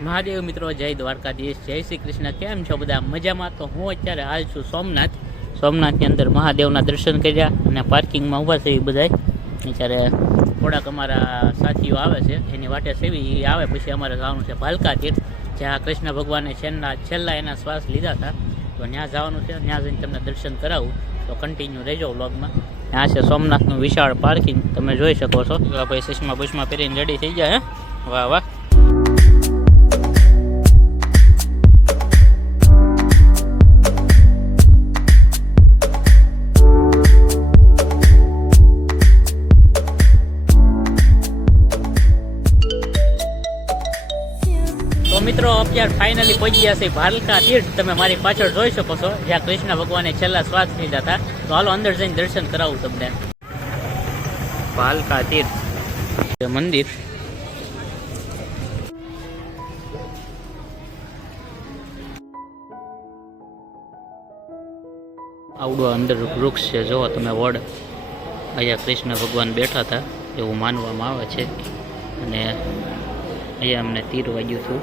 મહાદેવ મિત્રો, જય દ્વારકાધીશ, જય શ્રી કૃષ્ણ। કેમ છો બધા? મજામાં? તો હું અત્યારે હાલ છું સોમનાથની અંદર મહાદેવના દર્શન કર્યા અને પાર્કિંગમાં ઊભા છે એ બધા। અત્યારે થોડાક અમારા સાથીઓ આવે છે, એની વાટે સેવી એ આવે પછી અમારે જવાનું છે ભાલકા તીર્થ, જ્યાં કૃષ્ણ ભગવાને છેલ્લા એના શ્વાસ લીધા હતા। તો ત્યાં જવાનું છે, ત્યાં જઈને તમને દર્શન કરાવું, તો કન્ટિન્યુ રહેજો વ્લોગમાં। ત્યાં છે સોમનાથનું વિશાળ પાર્કિંગ, તમે જોઈ શકો છો। ભાઈ ચશ્મા બસમાં પહેરીને રેડી થઈ ગયા, હે વાહ વાહ। મિત્રો અત્યારે ફાઇનલી પહોંચી ગયા છે ભાલકા તીર્થ, તમે મારી પાછળ જોઈ શકો છો, જ્યાં કૃષ્ણ ભગવાને છેલ્લા શ્વાસ લીધા હતા। તો હાલો અંદર જઈને દર્શન કરાવું તમને। ભાલકા તીર્થ મંદિર, આવડું અંદર વૃક્ષ છે, જો તમે વડ, અહીંયા કૃષ્ણ ભગવાન બેઠા હતા એવું માનવામાં આવે છે। અને અહીંયા અમને તીર વાગ્યું હતું,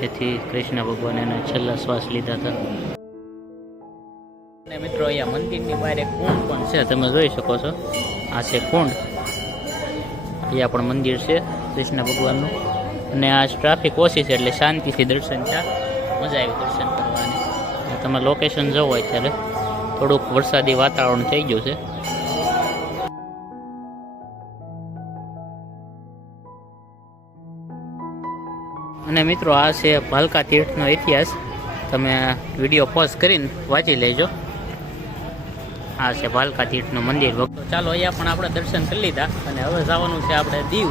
જેથી કૃષ્ણ ભગવાન એના છેલ્લા શ્વાસ લીધા હતા। અને મિત્રો અહીંયા મંદિરની બહાર એક કુંડ પણ છે, તમે જોઈ શકો છો, આ છે કુંડ। અહીંયા પણ મંદિર છે કૃષ્ણ ભગવાનનું, અને આ ટ્રાફિક ઓછી છે એટલે શાંતિથી દર્શન છે, મજા આવી દર્શન કરવાની। તમે લોકેશન જોવો અત્યારે થોડુંક વરસાદી વાતાવરણ થઈ ગયું છે। અને મિત્રો આ છે ભાલકા તીર્થનો ઇતિહાસ, તમે વિડીયો પોઝ કરીને વાંચી લેજો। આ છે ભાલકા તીર્થનું મંદિર। ચાલો અહીંયા પણ આપણે દર્શન કરી લીધા, અને હવે જવાનું છે આપણે દીવ,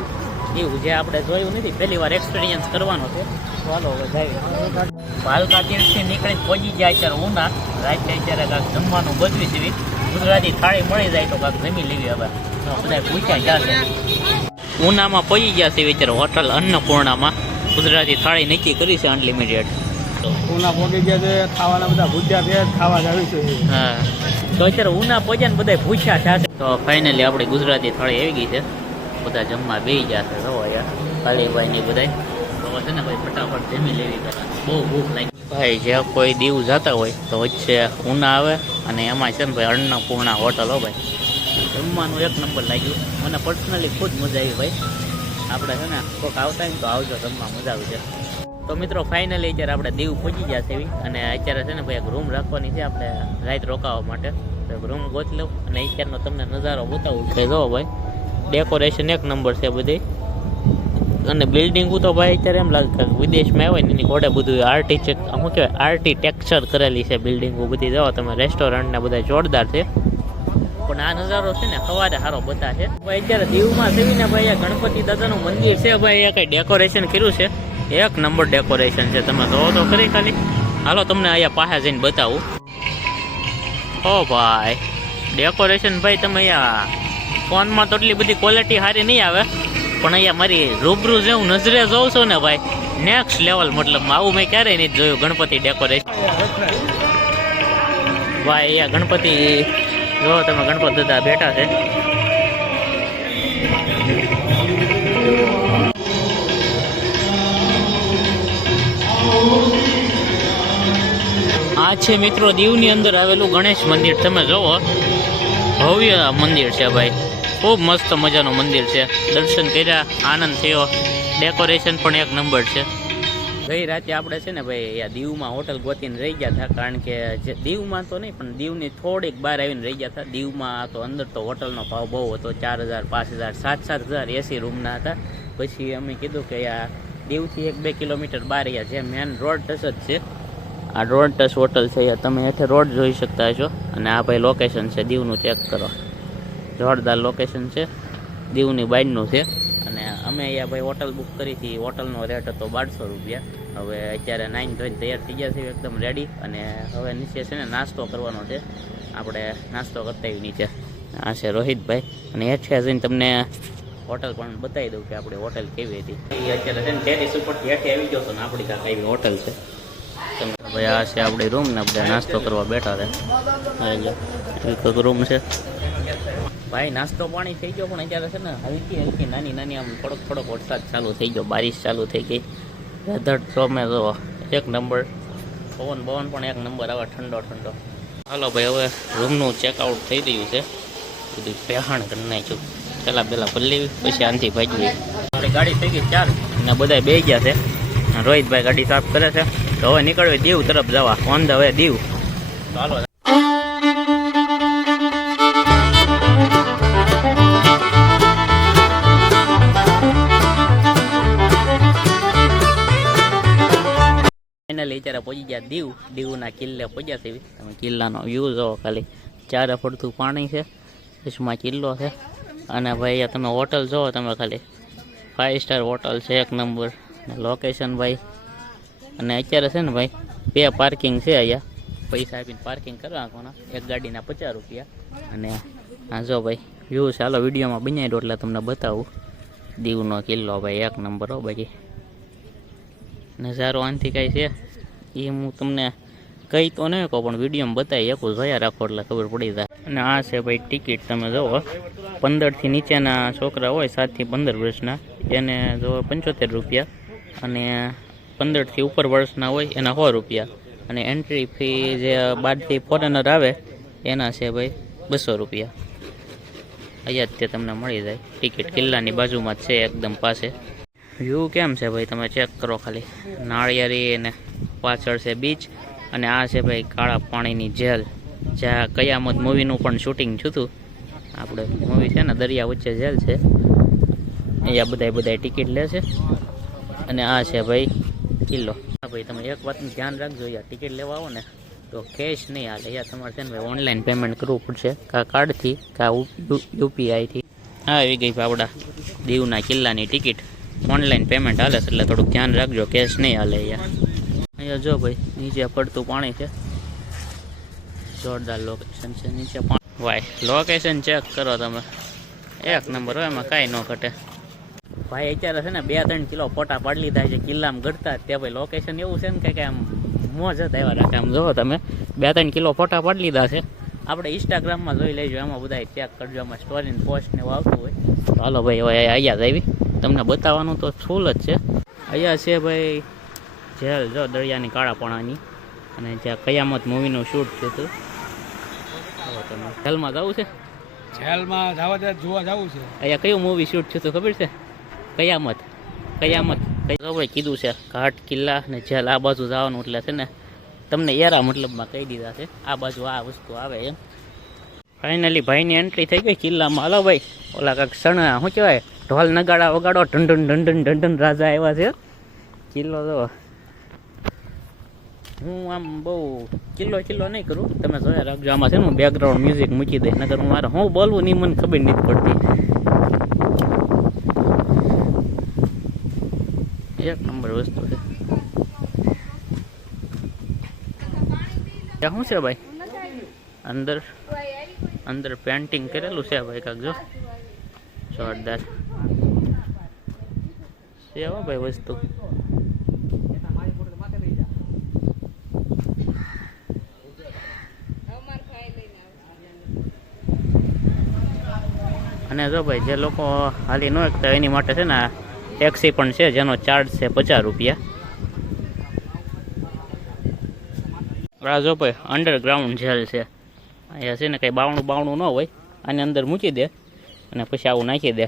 જે આપણે જોયું નથી, પહેલી વાર એક્સપિરિયન્સ કરવાનો છે। ચાલો હવે જઈએ। ભાલકા તીર્થથી નીકળીને પહોંચી જાય અત્યારે ઉના, રાત્રે અત્યારે કાંઈક જમવાનું ગોઠવી છે, ગુજરાતી થાળી મળી જાય તો કાંઈક જમી લેવી। હવે બધા પૂછ્યા જશે, ઉનામાં પહોંચી ગયા છે અત્યારે હોટલ અન્નપૂર્ણામાં, ગુજરાતી થાળી નક્કી કરી છે અનલિમિટેડ। ઉના પહોંચી ગયા છે, ખાવાના બધા ભૂખ્યા છે, ખાવા જાવી છે। હા, તો અત્યારે ઉના પહોંચ્યા ને બધા ભૂખ્યા છે, તો ફાઇનલી આપણી ગુજરાતી થાળી આવી ગઈ છે, બધા જમવા બેસી ગયા છે। જો અહીંયા કાલીભાઈ ને બધા તો છે ને ભાઈ ફટાફટ જમી લેવી કરે, બહુ ભૂખ લાગી ભાઈ। જે કોઈ દીવ જતા હોય તો વચ્ચે ઉના આવે, અને એમાં છે ને ભાઈ અન્નપૂર્ણા હોટલ, હો ભાઈ, જમવાનું એક નંબર લાગ્યું, મને પર્સનલી ખુદ મજા આવી ભાઈ। આપણે છે ને કોઈક આવતા હોય ને તો આવજો, જમવા મજા આવી છે। તો મિત્રો ફાઇનલી અત્યારે આપણે દીવ પહોંચી ગયા છે, અને અત્યારે છે ને ભાઈ એક રૂમ રાખવાની છે આપણે રાત રોકાવા માટે, તો રૂમ ગોતી લઉં અને અત્યારનો તમને નજારો બતાવું છે। જો ભાઈ ડેકોરેશન એક નંબર છે બધી, અને બિલ્ડિંગો તો ભાઈ અત્યારે એમ લાગે કે વિદેશમાં આવે ને એની ઘોડે બધું શું કહેવાય આર્કિટેક્ચર કરેલી છે બિલ્ડિંગો બધી। જો તમે રેસ્ટોરન્ટ ને બધા જોરદાર છે, પણ આ નજારો છે ને સવારે સારો બતાશે ભાઈ। અત્યારે દીવમાં સેવીને ભાઈ આ ગણપતિ દાદાનું મંદિર છે ભાઈ, એ કઈ ડેકોરેશન કર્યું છે, એક નંબર ડેકોરેશન છે, તમે જોવો તો ખરી ખાલી। હાલો તમને અહીંયા પાસે જઈને બતાવું। ઓ ભાઈ ડેકોરેશન ભાઈ, તમે અહીંયા ફોનમાં તો એટલી બધી ક્વોલિટી સારી નહીં આવે, પણ અહીંયા મારી રૂબરૂ જેવું નજરે જોઉં છો ને ભાઈ, નેક્સ્ટ લેવલ, મતલબ આવું મેં ક્યારેય નહીં જોયું ગણપતિ ડેકોરેશન ભાઈ। અહીંયા ગણપતિ જો તમે, ગણપત દાદા બેઠા છે, આ છે મિત્રો દીવની અંદર આવેલું ગણેશ મંદિર, તમે જોવો ભવ્ય મંદિર છે ભાઈ, ખૂબ મસ્ત મજાનું મંદિર છે। દર્શન કર્યા, આનંદ થયો, ડેકોરેશન પણ એક નંબર છે। ગઈ રાતે આપણે છે ને ભાઈ આ દીવમાં હોટલ ગોતીને રહી ગયા હતા, કારણ કે જે દીવમાં તો નહીં પણ દીવની થોડીક બહાર આવીને રહી ગયા હતા। દીવમાં તો અંદર તો હોટલનો ભાવ બહુ હતો, 4,000 5,000 7,000 એસી રૂમના હતા। પછી અમે કીધું કે આ દીવથી 1-2 કિલોમીટર બહાર અહીંયા જે મેન રોડ ટચ જ છે, આ રોડ ટચ હોટલ છે, તમે હેઠે રોડ જોઈ શકતા છો। અને આ ભાઈ લોકેશન છે દીવનું, ચેક કરો, જોરદાર લોકેશન છે, દીવની બાજુનું છે। અને અમે અહીંયા ભાઈ હોટલ બુક કરી હતી, હોટલનો રેટ હતો 1,200 રૂપિયા। હવે અત્યારે 9 ધોઈને તૈયાર થઈ ગયા છે એકદમ રેડી, અને હવે નીચે છે ને નાસ્તો કરવાનો છે, આપણે નાસ્તો કરતા આવી નીચે। આ છે રોહિતભાઈ, અને હેઠે જઈને તમને હોટલ પણ બતાવી દઉં કે આપણી હોટલ કેવી હતી। એ અત્યારે છે ને ટેરેસ ઉપરથી હેઠે આવી ગયો હતો ને આપણી કાંઈ એવી હોટલ છે। તમે ભાઈ આ છે આપણી રૂમ ને આપણે નાસ્તો કરવા બેઠા હતા, એક રૂમ છે ભાઈ। નાસ્તો પાણી થઈ ગયો, પણ અત્યારે છે ને હલકી નાની આમ થોડોક વરસાદ ચાલુ થઈ ગયો, બારિશ ચાલુ થઈ ગઈ, વેધર ચોમે જો એક નંબર, પવન પણ એક નંબર આવે ઠંડો ઠંડો. હાલો ભાઈ હવે રૂમનું ચેકઆઉટ થઈ રહ્યું છે, બધું પહેણ કરી નાખ્યું. પહેલાં ભરી લેવી પછી આનથી ભાગવી. આપણી ગાડી થઈ ગઈ 4 અને બધા બે ગયા છે. રોહિતભાઈ ગાડી સાફ કરે છે. તો હવે નીકળવી દીવ તરફ જવા, ઓન ધ વે દીવ. ચાલો ફાઇનલી અત્યારે પહોંચી ગયા દીવ. દીવના કિલ્લે પહોંચ્યા છે. તમે કિલ્લાનો વ્યૂ જોવો ખાલી, ચારે ફરતું પાણી છે, કચ્છમાં કિલ્લો છે. અને ભાઈ તમે હોટલ જોવો તમે ખાલી, 5 સ્ટાર હોટલ છે, એક નંબર લોકેશન ભાઈ. અને અત્યારે છે ને ભાઈ 2 પાર્કિંગ છે અહીંયા, પૈસા આપીને પાર્કિંગ કરવા કોના, એક ગાડીના 50 રૂપિયા. અને હા જો ભાઈ વ્યૂ છે, હાલો વિડીયોમાં બનાવી દો એટલે તમને બતાવું. દીવનો કિલ્લો ભાઈ એક નંબર હો. બાકી નજારો આનથી કાંઈ છે એ હું તમને કહી તો નહીં કહું, પણ વિડીયોમાં બતાવી એકું જોયા રાખો એટલે ખબર પડી જાય. અને આ છે ભાઈ ટિકિટ, તમે જુઓ 15થી નીચેના છોકરા હોય 7 થી 15 વર્ષના એને જો 75 રૂપિયા, અને 15થી ઉપર વર્ષના હોય એના 100 રૂપિયા. અને એન્ટ્રી ફી જે બહારથી ફોરેનર આવે એના છે ભાઈ 200 રૂપિયા. અહીંયા જ તે તમને મળી જાય ટિકિટ. કિલ્લાની બાજુમાં જ છે એકદમ પાસે. વ્યૂ કેમ છે ભાઈ તમે ચેક કરો ખાલી, નાળિયેરી અને પાછળ છે બીચ. અને આ છે ભાઈ કાળા પાણીની જેલ, જ્યાં કયામત મૂવીનું પણ શૂટિંગ થયું હતું. આપણે મૂવી છે ને દરિયા વચ્ચે જેલ છે, અહીંયા બધા ટિકિટ લે છે. અને આ છે ભાઈ કિલ્લો. હા ભાઈ તમે એક વાતનું ધ્યાન રાખજો, અહીંયા ટિકિટ લેવા આવો ને તો કેશ નહીં હાલે. અહીંયા તમારે છે ને ભાઈ ઓનલાઈન પેમેન્ટ કરવું પડશે, કાં કાર્ડથી કાં યુપીઆઈથી. હા આવી ગઈ આપણા દીવના કિલ્લાની ટિકિટ. ઓનલાઈન પેમેન્ટ હાલે છે એટલે થોડુંક ધ્યાન રાખજો, કેશ નહીં હાલે. અહીંયા જો ભાઈ નીચે પડતું પાણી છે, જોરદાર લોકેશન છે નીચે પાણી. ભાઈ લોકેશન ચેક કરો તમે, એક નંબર હોય, એમાં કાંઈ ન ઘટે. ભાઈ અત્યારે છે ને 2-3 કિલો ફોટા પાડી લીધા છે કિલ્લામાં ઘટતા. ત્યાં ભાઈ લોકેશન એવું છે ને કે આમ મોજ જ આવ્યા રાખે. આમ જુઓ તમે 2-3 કિલો ફોટા પાડી લીધા છે. આપણે ઇન્સ્ટાગ્રામમાં જોઈ લેજો, એમાં બધા ચેક કરજો, એમાં સ્ટોરી પોસ્ટ ને એવું આવતું હોય. તો હાલો ભાઈ હવે અહીંયા જ આવી, તમને બતાવવાનું તો ફૂલ જ છે. અહીંયા છે ભાઈ જેલ, જો દરિયાની કાળાપણાની, અને જ્યાં કયામત મૂવીનું શૂટ થયું હતું. તમે જેલમાં જવું છે? જેલમાં જોવા જવું છે. અહીંયા કયું મૂવી શૂટ થયું હતું ખબર છે? કયામત. ભાઈ કીધું છે ઘાટ, કિલ્લા ને જેલ આ બાજુ જવાનું, એટલે છે ને તમને એરા મતલબમાં કહી દીધા છે આ બાજુ આ વસ્તુ આવે એમ. ફાઇનલી ભાઈની એન્ટ્રી થઈ ગઈ કિલ્લામાં. હાલો ભાઈ ઓલા કાંઈક સણા શું કહેવાય, ઢોલ નગાડા વગાડો, ઢંઢન રાજા આવ્યા છે. કિલ્લો જો હું આમ બહુ કિલ્લો નહીં કરું, તમે જોયા રાખજો. આમાં છે ને બેકગ્રાઉન્ડ મ્યુઝિક મૂકી દે, નગર મારે હું બોલવું નહીં મને ખબર નથી પડતી. એક નંબર વસ્તુ છે. ત્યાં શું છે ભાઈ અંદર પેન્ટિંગ કરેલું છે ભાઈ કાંક, જો જોરદાર છે હો ભાઈ વસ્તુ. અને જો ભાઈ જે લોકો હાલી ન શકતા એની માટે છે ને ટેક્સી પણ છે, જેનો ચાર્જ છે 50 રૂપિયા. આ જો ભાઈ અંડરગ્રાઉન્ડ જેલ છે. અહીંયા છે ને કંઈ બાવણું ન હોય, આની અંદર મૂકી દે અને પછી આવું નાખી દે.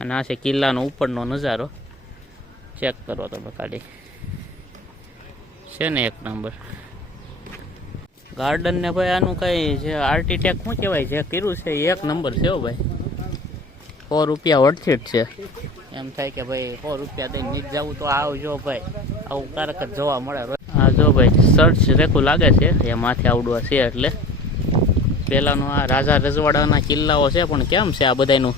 અને આ છે કિલ્લાનો ઉપરનો નજારો, ચેક કરો તમે ખાલી, છે ને એક નંબર. ગાર્ડન ને ભાઈ આનું કંઈ જે આર્કિટેક્ટ શું કહેવાય જે કર્યું છે એ એક નંબર છે હો ભાઈ. 100 રૂપિયા વર્થિટ છે. એમ થાય કે ભાઈ 100 રૂપિયા દઈને નીચ જવું તો આવજો ભાઈ, આવું કારક જ જોવા મળે. હા જો ભાઈ સર્ચ રેખું લાગે છે એ માથે આવડવા છે. એટલે પહેલાંનું આ રાજા રજવાડાના કિલ્લાઓ છે, પણ કેમ છે આ બધાનું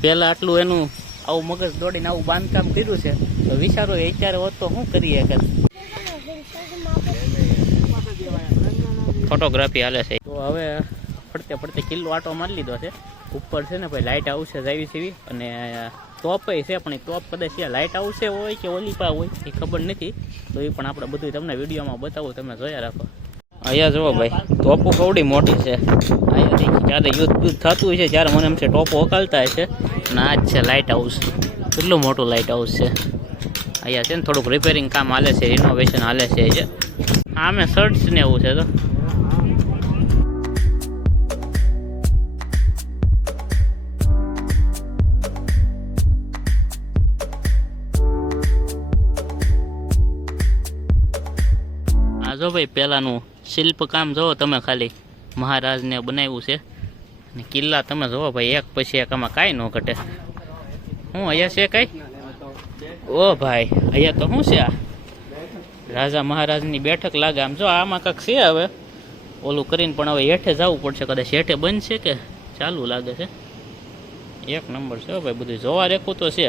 પહેલાં આટલું એનું આવું મગજ દોડીને આવું બાંધકામ કર્યું છે. તો વિચારો એ અત્યારે હોત તો શું કરીએ કે ફોટોગ્રાફી હાલે છે. તો હવે ફરતે કિલ્લો આટો મારી લીધો છે. ઉપર છે ને ભાઈ લાઇટ હાઉસ છે જાવી સીવી, અને ટોપ છે, પણ એ ટોપ કદાચ લાઇટ હાઉસ હોય કે ઓલીપા હોય એ ખબર નથી. તો એ પણ આપણે બધું તમને વિડીયોમાં બતાવું, તમે જોયા રાખો. અહીંયા જુઓ ભાઈ ટોપો કવડી મોટી છે. અહીંયાથી જ્યારે યુદ્ધ થતું હોય છે ત્યારે મને એમ છે ટોપો હકાલતા હશે. અને આ જ છે લાઇટ હાઉસ, કેટલું મોટું લાઇટ હાઉસ છે. અહીંયા છે ને થોડુંક રિપેરિંગ કામ હાલે છે, રિનોવેશન હાલે છે. આમે શર્ટ્સ ને એવું છે તો આ જો ભાઈ પેલાનું શિલ્પ કામ જોવો તમે, ખાલી મહારાજને બનાવ્યું છે. અને કિલ્લા તમે જોવો ભાઈ, એક પછી એક, આમાં કાંઈ ન ઘટે. હું અહીંયા છે કઈ? ઓ ભાઈ અહીંયા તો શું છે? આ રાજા મહારાજની બેઠક લાગે આમ. જો આમાં કાંક છે, હવે ઓલું કરીને પણ હવે હેઠે જવું પડશે. કદાચ હેઠે બંધ છે કે ચાલુ લાગે છે. એક નંબર છે ભાઈ, બધું જોવા રેખું તો છે.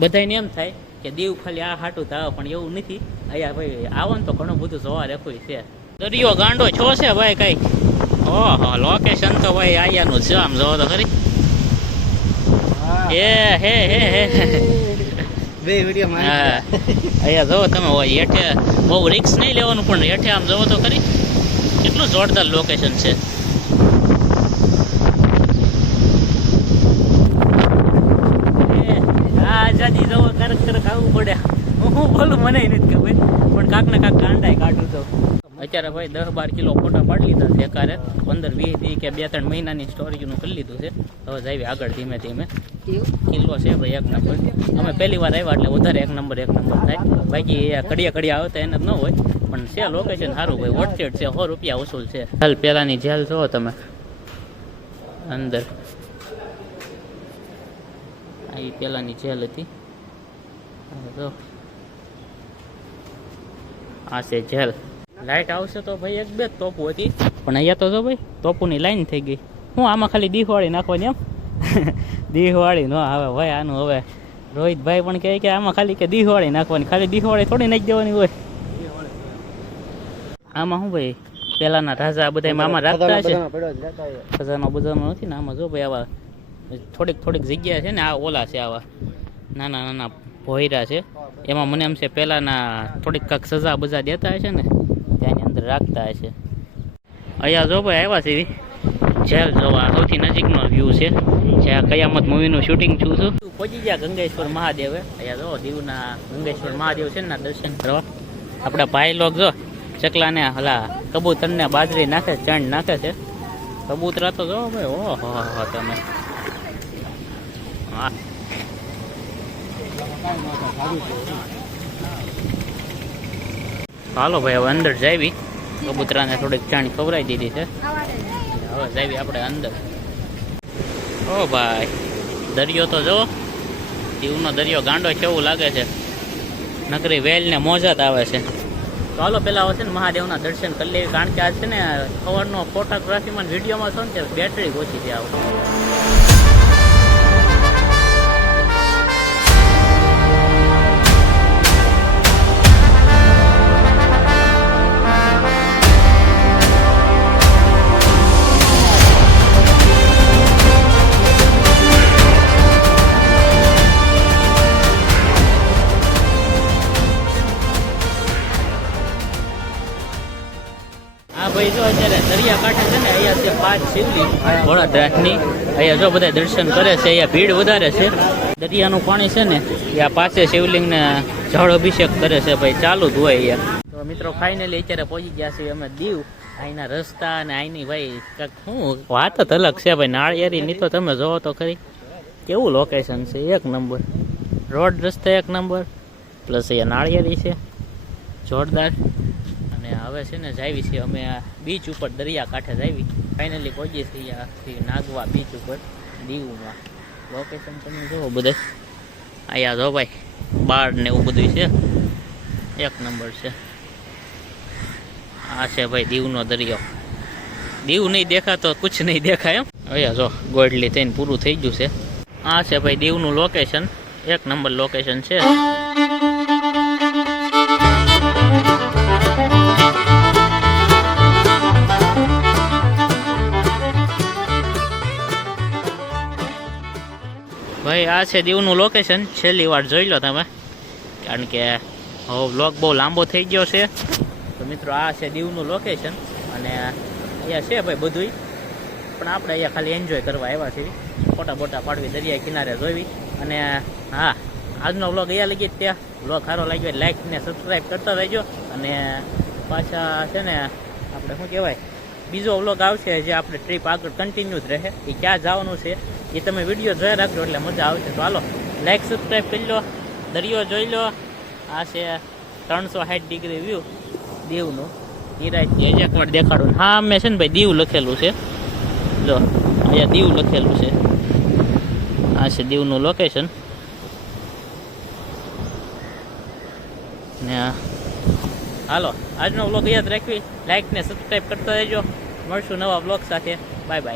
બધાને એમ થાય કે દીવ ખાલી આ હાટું થાવ, પણ એવું નથી. અહીંયા ભાઈ આવો ને તો ઘણું બધું જોવા રેખું છે. દરિયો ગાંડો છો છે ભાઈ કઈ. ઓહો લોકેશન તો ભાઈ આયાનું છે, આમ જોવો તો ખરી. એ હે હે હે અહીંયા જોવો તમે, હોય હેઠે બહુ રિક્સ નહીં લેવાનું, પણ હેઠે આમ જોવો તો ખરી કેટલું જોરદાર લોકેશન છે. આઝાદી જોવો કરક કરક આવવું પડે. હું બોલું મને નથી ખબર, પણ કાંક ને કાંક કાંડાય કાઢું તો. અત્યારે ભાઈ 10-12 કિલો ફોટા પાડી લીધા છે એકારે. 15-20 કે 2-3 મહિનાની સ્ટોરેજનું કરી લીધું છે. હવે જાય આગળ ધીમે ધીમે. કિલ્લો છે ભાઈ એક નંબર. અમે પહેલી વાર આવ્યા એટલે વધારે એક નંબર થાય. બાકી કડિયા આવે તો એને જ ન હોય, પણ છે લોકેશન સારું ભાઈ, વર્થેડ છે. 100 રૂપિયા વસૂલ છે. હાલ પેલાની જેલ જોવો તમે અંદર. આ પેલાની જેલ હતી. જો આ છે જેલ. લાઈટ આવશે તો ભાઈ 1-2 તોપુ હતી, પણ અહીંયા તો જો ભાઈ તોપુની લાઈન થઈ ગઈ. હું આમાં ખાલી દીહવાળી નાખવાની એમ. દીહવાળી નો આવે ભાઈ આનું. હવે રોહિતભાઈ પણ કહે કે આમાં ખાલી કે દીહવાળી નાખવાની, ખાલી દીહવાળી થોડી નાખી દેવાની હોય. આમાં શું ભાઈ પેલાના રાજા બધા આમાં રાખતા છે. ખજાનો બધાનો નથી ને આમાં. જો ભાઈ આવા થોડીક જગ્યા છે ને, આ ઓલા છે આવા નાના ભોયરા છે. એમાં મને એમ છે પેલાના થોડીક કાંક સજા બજા દેતા હશે ને, ત્યાંની અંદર રાખતા હશે. અહીંયા જો ભાઈ આવ્યા છે જેલ જોવા. સૌથી નજીકનો વ્યૂ છે જ્યાં કયામત મૂવીનું શૂટિંગ થયું છું. પહોંચી ગયા ગંગેશ્વર મહાદેવે. અહીંયા જો દીવના ગંગેશ્વર મહાદેવ છે ને દર્શન કરવા. આપણા ભાઈ લોક જો ચકલાને હલા કબૂતરને બાજરી નાખે, ચણ નાખે છે. કબૂતરા તો જો ભાઈ ઓહો તમે. હા હાલો ભાઈ હવે અંદર જાવી. કબૂતરાને થોડીક ચાણી ખવડાવી દીધી છે. હવે જાવી આપણે અંદર. ઓ ભાઈ દરિયો તો જો, દીવનો દરિયો ગાંડો કેવું લાગે છે. નકરી વેલ ને મોજાત આવે છે. તો હાલો પેલા આવશે ને મહાદેવના દર્શન કરી લેવી, કારણ કે આજ છે ને સવારનો ફોટોગ્રાફીમાં વિડીયોમાં છો ને ત્યારે બેટરી ઓછી છે આવું. ભાઈ જો અત્યારે દરિયા કાંઠે છે ને, અહીંયા છે 5 શિવલિંગ વડાની. અહીંયા જો બધા દર્શન કરે છે. અહીંયા ભીડ વધારે છે. દરિયાનું પાણી છે ને એ આ 5 શિવલિંગને જળ અભિષેક કરે છે ભાઈ, ચાલુ જ હોય અહીંયા. તો મિત્રો ફાઇનલી અત્યારે પહોંચી ગયા છીએ અમે દીવ. અહીંના રસ્તા અને અહીંની ભાઈ શું વાત જ અલગ છે ભાઈ. નાળિયેરીની તો તમે જોવો તો ખરી કેવું લોકેશન છે, એક નંબર. રોડ રસ્તા એક નંબર, પ્લસ અહીંયા નાળિયેરી છે જોરદાર. હવે છે ને જાવી છે અમે આ બીચ ઉપર, દરિયા કાંઠે જાવી. ફાઇનલી પહોંચીએ છીએ નાગવા બીચ ઉપર દીવમાં. લોકેશન તમે જુઓ બધા. અહીંયા જો ભાઈ બાર ને એવું બધું છે, એક નંબર છે. આ છે ભાઈ દીવનો દરિયો. દીવ નહીં દેખા તો કુછ નહીં દેખાય એમ. અહીંયા જો ગોડલી થઈને પૂરું થઈ ગયું છે. આ છે ભાઈ દીવનું લોકેશન, એક નંબર લોકેશન છે. ભાઈ આ છે દીવનું લોકેશન. છેલ્લી વાર જોઈ લો તમે, કારણ કે હવે વ્લોગ બહુ લાંબો થઈ ગયો છે. તો મિત્રો આ છે દીવનું લોકેશન. અને અહીંયા છે ભાઈ બધુંય, પણ આપણે અહીંયા ખાલી એન્જોય કરવા આવ્યા છીએ. ફોટા બોટા પાડવી, દરિયા કિનારે જોઈવી. અને હા આજનો વ્લોગ અહીંયા લગી જ ત્યાં. વ્લોગ સારો લાગ્યો લાઈક ને સબસ્ક્રાઈબ કરતા રહેજો. અને પાછા છે ને આપણે શું કહેવાય બીજો વ્લોગ આવશે જે આપણે ટ્રીપ આગળ કન્ટિન્યુ જ રહે. એ ક્યાં જવાનું છે એ તમે વિડીયો જોઈ રાખજો એટલે મજા આવશે. તો હાલો લાઈક સબસ્ક્રાઈબ કરી લો. દરિયો જોઈ લો. આ છે 360 ડિગ્રી વ્યૂ દીવનું. એ રાતથી એક વાર દેખાડું. હા મેં છે ને ભાઈ દીવ લખેલું છે. જો અહીંયા દીવ લખેલું છે. આ છે દીવનું લોકેશન. ને હાલો આજનો વ્લોગ યાદ રાખવી. લાઈક ને સબસ્ક્રાઈબ કરતા રહેજો. મળશું નવા વ્લોગ સાથે. Bye bye.